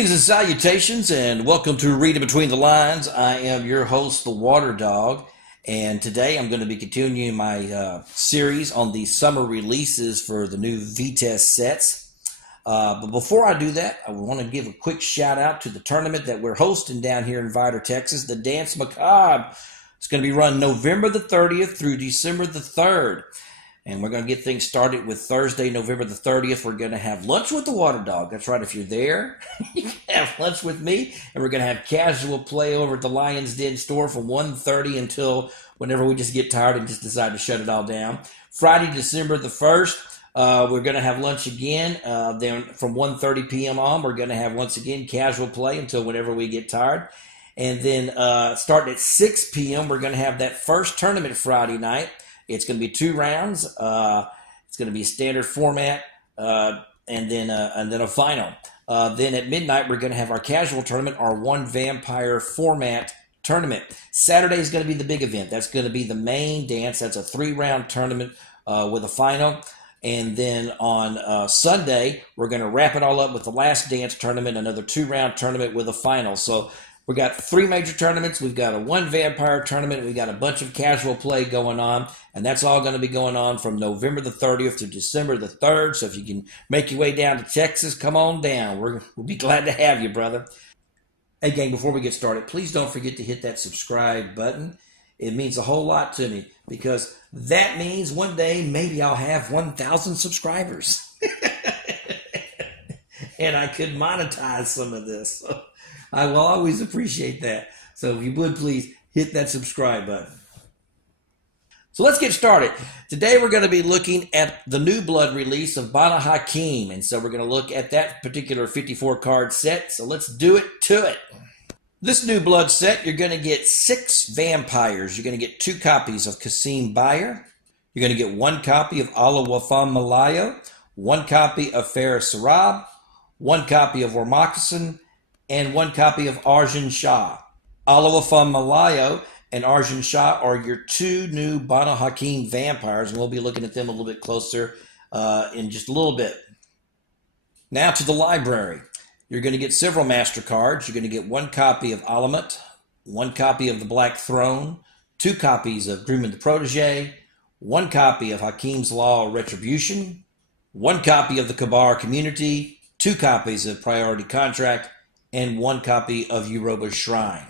Greetings and salutations, and welcome to Reading Between the Lines. I am your host, the Water Dog, and today I'm going to be continuing my series on the summer releases for the new VTES sets. But before I do that, I want to give a quick shout out to the tournament that we're hosting down here in Vidor, Texas, the Dance Macabre. It's going to be run November the 30th through December the 3rd. And we're going to get things started with Thursday, November the 30th. We're going to have lunch with the Water Dog. That's right. If you're there, you can have lunch with me. And we're going to have casual play over at the Lyons Den store from 1:30 until whenever we just get tired and just decide to shut it all down. Friday, December the 1st, we're going to have lunch again. Then from 1:30 p.m. on, we're going to have, once again, casual play until whenever we get tired. And then starting at 6 p.m., we're going to have that first tournament Friday night. It's going to be 2 rounds. It's going to be a standard format, and then a final. Then at midnight, we're going to have our casual tournament, our one vampire format tournament. Saturday is going to be the big event. That's going to be the main dance. That's a 3-round tournament with a final. And then on Sunday, we're going to wrap it all up with the last dance tournament, another 2-round tournament with a final. So we got 3 major tournaments. We've got a 1 vampire tournament. We've got a bunch of casual play going on. And that's all going to be going on from November the 30th to December the 3rd. So if you can make your way down to Texas, come on down. We'll be glad to have you, brother. Hey, gang, before we get started, please don't forget to hit that subscribe button. It means a whole lot to me because that means one day maybe I'll have 1,000 subscribers. And I could monetize some of this. So I will always appreciate that. So if you would, please hit that subscribe button. So let's get started. Today we're going to be looking at the new blood release of Banu Haqim. And so we're going to look at that particular 54-card set. So let's do it to it. This new blood set, you're going to get 6 vampires. You're going to get 2 copies of Qasim Bayer. You're going to get 1 copy of Allah Wafam Malayo, 1 copy of Farah Sarab, 1 copy of Warmoccasin, and 1 copy of Arjun Shah. Allah Wafam Malayo and Arjun Shah are your 2 new Banu Haqim vampires, and we'll be looking at them a little bit closer in just a little bit. Now to the library. You're going to get several master cards. You're going to get 1 copy of Alamat, 1 copy of the Black Throne, 2 copies of Grumman the Protege, 1 copy of Hakim's Law Retribution, 1 copy of the Kabar Community, 2 copies of Priority Contract, and 1 copy of Yoruba's Shrine.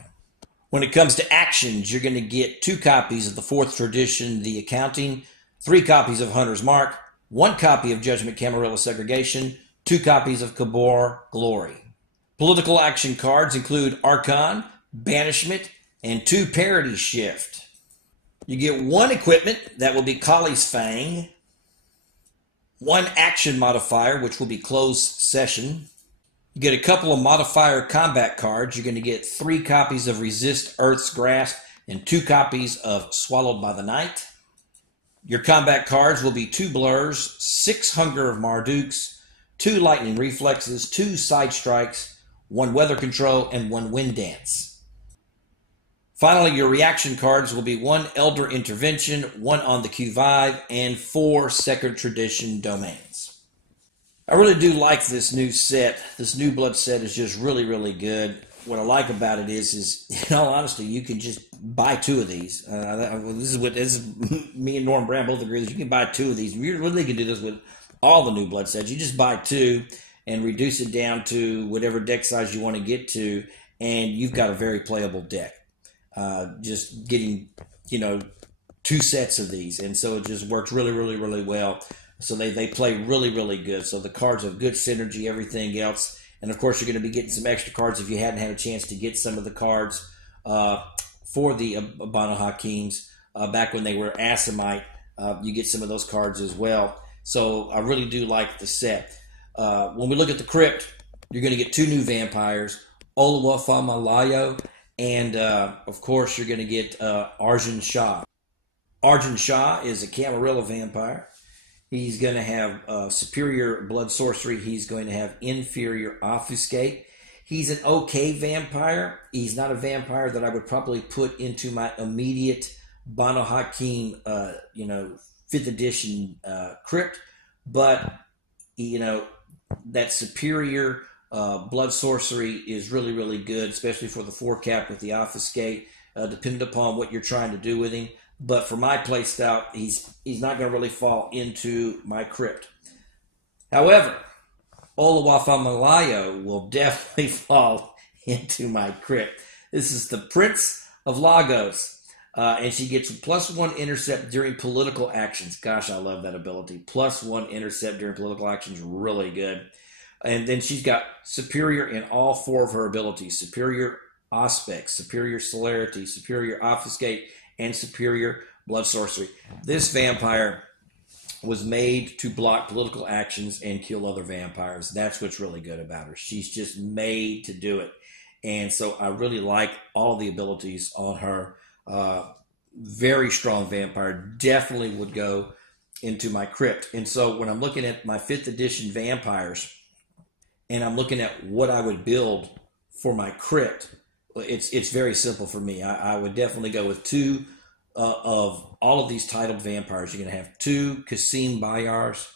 When it comes to actions, you're going to get 2 copies of the 4th Tradition, The Accounting, 3 copies of Hunter's Mark, 1 copy of Judgment Camarilla Segregation, 2 copies of Kabor Glory. Political action cards include Archon, Banishment, and 2 Parity Shift. You get 1 equipment, that will be Kali's Fang, 1 action modifier, which will be Closed Session. You get a couple of modifier combat cards. You're going to get 3 copies of Resist Earth's Grasp and 2 copies of Swallowed by the Night. Your combat cards will be 2 Blurs, 6 Hunger of Marduks, 2 Lightning Reflexes, 2 Side Strikes, 1 Weather Control, and 1 Wind Dance. Finally, your reaction cards will be 1 Elder Intervention, 1 on the Q-Vibe, and 4 Second Tradition Domains. I really do like this new set. This new blood set is just really, really good. What I like about it is in all honesty, you can just buy 2 of these. This is me and Norm Brand both agree that you can buy 2 of these. You really can do this with all the new blood sets. You just buy 2 and reduce it down to whatever deck size you want to get to, and you've got a very playable deck. Just getting, 2 sets of these, and so it just works really, really, really well. So they play really, really good. So the cards have good synergy, everything else. And, of course, you're going to be getting some extra cards if you hadn't had a chance to get some of the cards for the Banu Haqims back when they were Asimite. You get some of those cards as well. So I really do like the set. When we look at the Crypt, you're going to get 2 new vampires, Oluwafa Malayo, and, of course, you're going to get Arjun Shah. Arjun Shah is a Camarilla vampire. He's going to have superior blood sorcery. He's going to have inferior obfuscate. He's an okay vampire. He's not a vampire that I would probably put into my immediate Banu Haqim, 5th edition Crypt. But, that superior Blood Sorcery is really, really good, especially for the 4-cap with the Obfuscate, depending upon what you're trying to do with him. But for my play style, he's not going to really fall into my Crypt. However, Olawafamalayo will definitely fall into my Crypt. This is the Prince of Lagos, and she gets +1 intercept during political actions. Gosh, I love that ability. +1 intercept during political actions, really good. And then she's got superior in all 4 of her abilities: superior aspect, superior celerity, superior obfuscate, and superior blood sorcery. This vampire was made to block political actions and kill other vampires. That's what's really good about her. She's just made to do it. And so I really like all of the abilities on her. Very strong vampire. Definitely would go into my Crypt. And so when I'm looking at my 5th edition vampires, and I'm looking at what I would build for my Crypt, it's very simple for me. I would definitely go with 2 of all of these titled vampires. You're going to have 2 Kasim Bayars,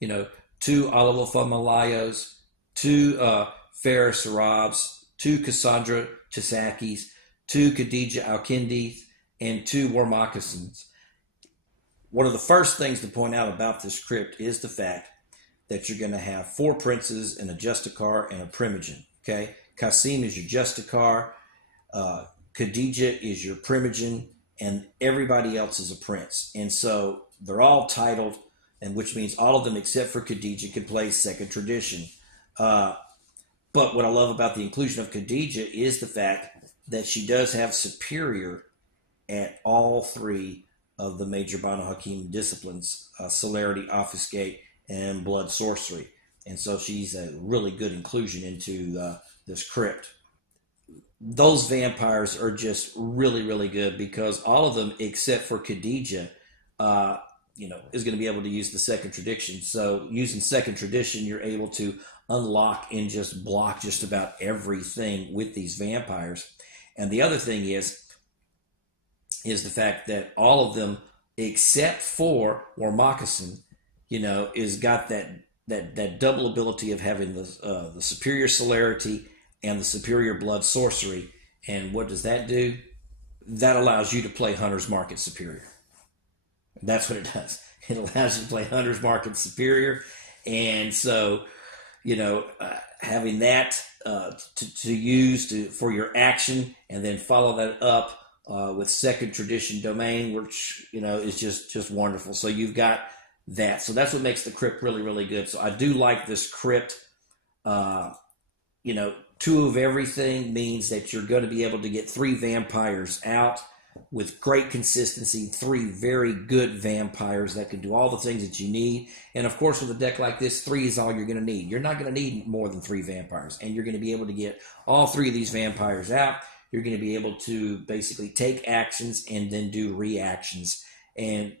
2 Olawafamalayos, 2 Farah Sarabs, 2 Cassandra Chisakis, 2 Khadija Alkindis, and 2 War Moccasins. One of the first things to point out about this Crypt is the fact that you're going to have 4 princes and a Justicar and a Primogen. Okay, Kasim is your Justicar, Khadija is your Primogen, and everybody else is a prince. And so they're all titled, and which means all of them except for Khadija can play second tradition. But what I love about the inclusion of Khadija is the fact that she does have superior at all 3 of the major Banu Haqim disciplines: celerity, obfuscate, and blood sorcery. And so she's a really good inclusion into this Crypt. Those vampires are just really, really good because all of them, except for Khadija, is going to be able to use the second tradition. So using second tradition, you're able to unlock and just block just about everything with these vampires. And the other thing is the fact that all of them, except for War Moccasin, is got that double ability of having the superior celerity and the superior blood sorcery. And what does that do? That allows you to play Hunter's Mark at superior. That's what it does. It allows you to play Hunter's Mark at superior. And so, having that to use for your action, and then follow that up with second tradition domain, which, is just wonderful. So you've got that. So that's what makes the Crypt really, really good. So I do like this Crypt. 2 of everything means that you're going to be able to get 3 vampires out with great consistency, 3 very good vampires that can do all the things that you need. And of course, with a deck like this, 3 is all you're going to need. You're not going to need more than 3 vampires, and you're going to be able to get all 3 of these vampires out. You're going to be able to basically take actions and then do reactions. And,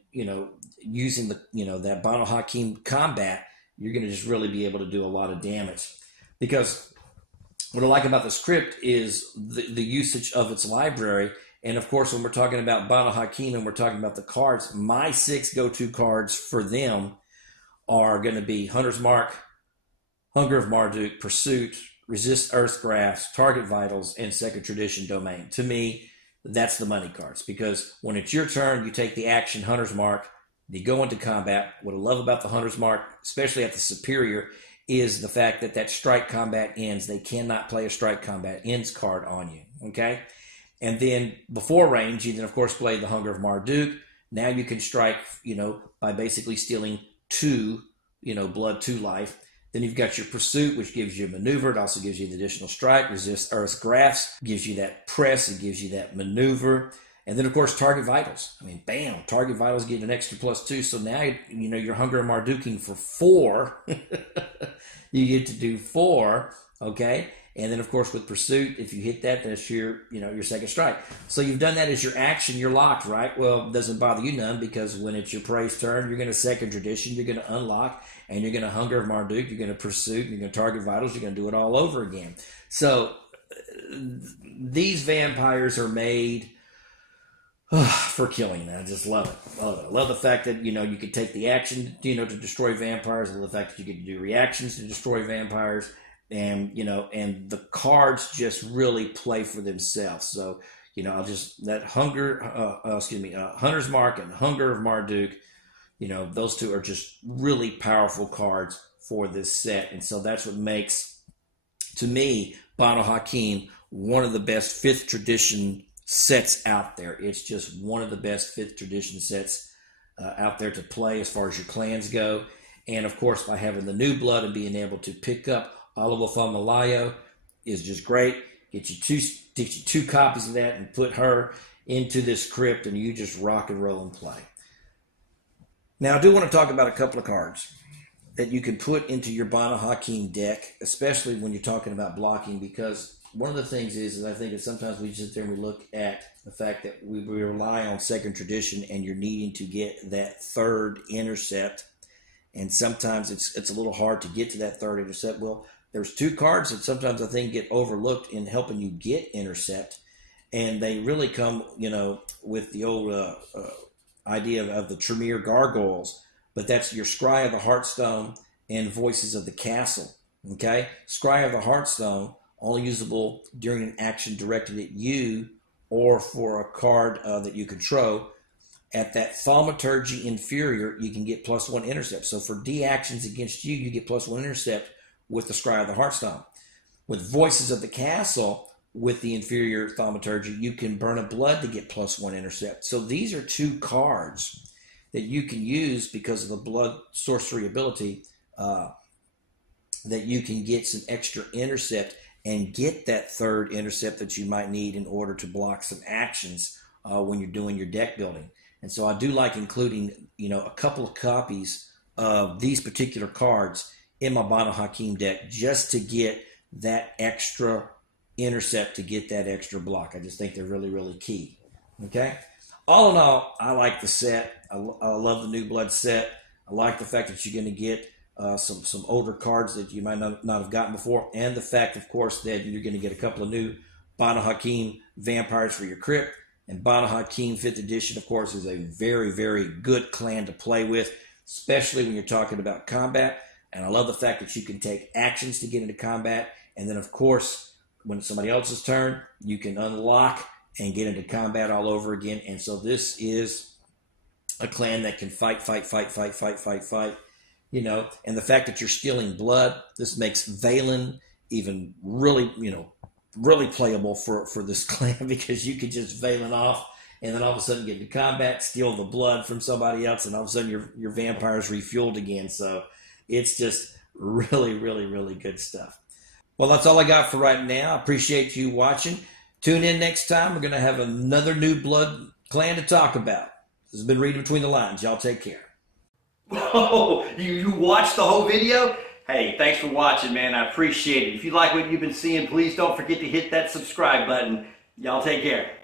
using that Banu Haqim combat, you're going to just really be able to do a lot of damage. Because what I like about this Crypt is the usage of its library. And of course, when we're talking about Banu Haqim and we're talking about the cards, my 6 go-to cards for them are going to be Hunter's Mark, Hunger of Marduk, Pursuit, Resist Earth Grafts, Target Vitals, and Second Tradition Domain. To me, that's the money cards, because when it's your turn, you take the action Hunter's Mark, you go into combat. What I love about the Hunter's Mark, especially at the superior, is the fact that strike combat ends. They cannot play a strike combat ends card on you, okay? And then before range, you then, of course, play the Hunger of Marduk. Now you can strike, by basically stealing 2, blood, 2 life. Then you've got your Pursuit, which gives you a maneuver. It also gives you the additional strike. Resist Earth's Grafts gives you that press. It gives you that maneuver. And then, of course, Target Vitals. Bam! Target Vitals get an extra +2. So now, you're Hunger of Marduking for 4. You get to do 4, okay? And then, of course, with Pursuit, if you hit that, that's your second strike. So you've done that as your action. You're locked, right? Well, it doesn't bother you none, because when it's your prey's turn, you're going to second tradition, you're going to unlock, and you're going to Hunger of Marduk, you're going to Pursuit, you're going to Target Vitals, you're going to do it all over again. So these vampires are made for killing. I just love it. I love the fact that, you can take the action, to destroy vampires. I love the fact that you get to do reactions to destroy vampires. and and the cards just really play for themselves. So I'll just that Hunter's Mark and Hunger of Marduk. Those two are just really powerful cards for this set, and so that's what makes, to me, Banu Haqim one of the best 5th tradition sets out there. It's just one of the best 5th tradition sets out there to play as far as your clans go. And of course, by having the new blood and being able to pick up Oliver Malayo is just great. Get you two copies of that and put her into this crypt, and you just rock and roll and play. Now, I do want to talk about a couple of cards that you can put into your Banu Haqim deck, especially when you're talking about blocking, because one of the things is I think that sometimes we sit there and we look at the fact that we rely on 2nd tradition, and you're needing to get that 3rd intercept, and sometimes it's a little hard to get to that 3rd intercept. Well, there's 2 cards that sometimes I think get overlooked in helping you get intercept, and they really come, with the old idea of the Tremere Gargoyles, but that's your Scry of the Heartstone and Voices of the Castle. Okay, Scry of the Heartstone, only usable during an action directed at you or for a card that you control. At that Thaumaturgy Inferior, you can get +1 intercept. So for D actions against you, you get +1 intercept with the Scry of the Heartstone. With Voices of the Castle, with the inferior Thaumaturgy, you can burn a blood to get +1 intercept. So these are 2 cards that you can use because of the blood sorcery ability, that you can get some extra intercept and get that 3rd intercept that you might need in order to block some actions when you're doing your deck building. And so I do like including, a couple of copies of these particular cards in my Banu Haqim deck just to get that extra intercept, to get that extra block. I just think they're really, really key. Okay? All in all, I like the set. I love the new blood set. I like the fact that you're going to get some older cards that you might not have gotten before, and the fact, of course, that you're going to get a couple of new Banu Haqim vampires for your crypt. And Banu Haqim 5th edition, of course, is a very, very good clan to play with, especially when you're talking about combat. And I love the fact that you can take actions to get into combat, and then, of course, when it's somebody else's turn, you can unlock and get into combat all over again. And so this is a clan that can fight, and the fact that you're stealing blood, this makes Valen even really, really playable for this clan, because you could just Valen off and then all of a sudden get into combat, steal the blood from somebody else, and all of a sudden your vampire's refueled again. So it's just really, really, really good stuff. Well, that's all I got for right now. I appreciate you watching. Tune in next time. We're going to have another new blood clan to talk about. This has been Reading Between the Lines. Y'all take care. Whoa, you watched the whole video? Hey, thanks for watching, man. I appreciate it. If you like what you've been seeing, please don't forget to hit that subscribe button. Y'all take care.